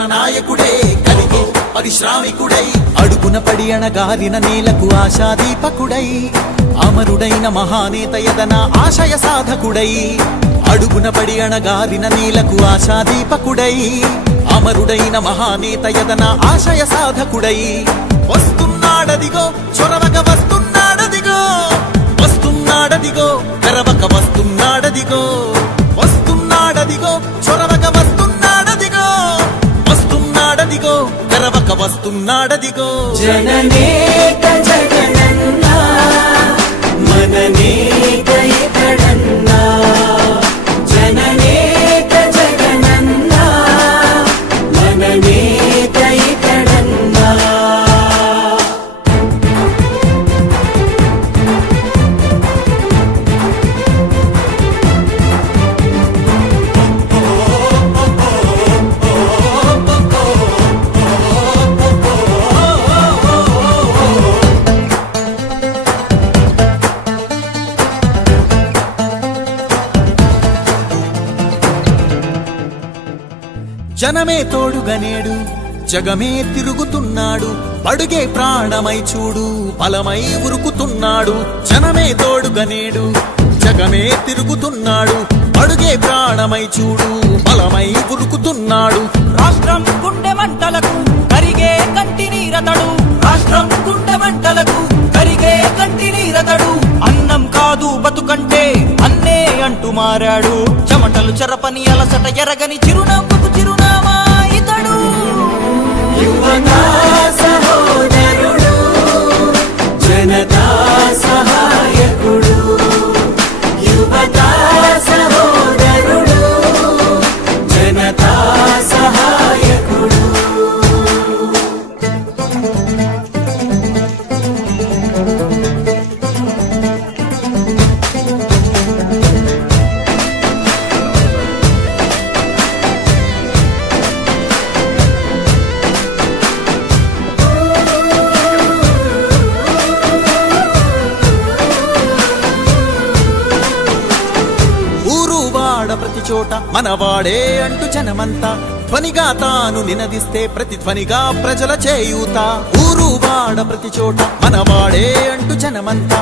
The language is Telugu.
జననాయకుడే కలిగే పరిశ్రామికుడై అడుగున పడి అణగారిన నేలకు ఆశాదీపకుడై అమరుడైన మహానేత యదన ఆశయ సాధకుడై అడుగున పడి అణగారిన నేలకు ఆశాదీపకుడై అమరుడైన మహానేత యదన ఆశయ సాధకుడై వస్తున్నాడదిగో చొరవక వస్తున్నాడదిగో వస్తున్నాడదిగో తెరవక వస్తున్నాడదిగో వస్తున్నాడదిగో చొరవక వస్తున్నాడదిగో వస్తున్నాడదిగో తెరవక వస్తున్నాడదిగో జననేత జగనన్నా మననేత ఇతడన్నా జననేత జగనన్నా మననేత ఇతడన్నా జనమే తోడుగనేడు జగమే తిరుగుతున్నాడు అడుగే ప్రాణమై చూడు బలమై ఉరుకుతున్నాడు జనమే తోడుగనేడు జగమే తిరుగుతున్నాడు అడుగే ప్రాణమై చూడు బలమై ఉరుకుతున్నాడు రాష్ట్రం గుండె మంటలకు కరిగే కంటి నీరతడు రాష్ట్రం గుండె మంటలకు కరిగే కంటి నీరతడు అన్నం కాదు బతుకంటే అన్నే అంటూ మారాడు చెమటలు చెరపని అలసట ఎరగని చిరునవ్వుకు చిరునామా ఇతడు యువతా సహోదరుడు జనతా సహాయకుడు యువతా సహోదరుడు జనతా సహాయకుడు ప్రతి చోట మనవాడే అంటూ జనమంతా ధ్వనిగా తాను నినదిస్తే ప్రతిధ్వనిగా ప్రజల చేయూత ఊరు వాడ ప్రతి చోట మనవాడే అంటూ జనమంతా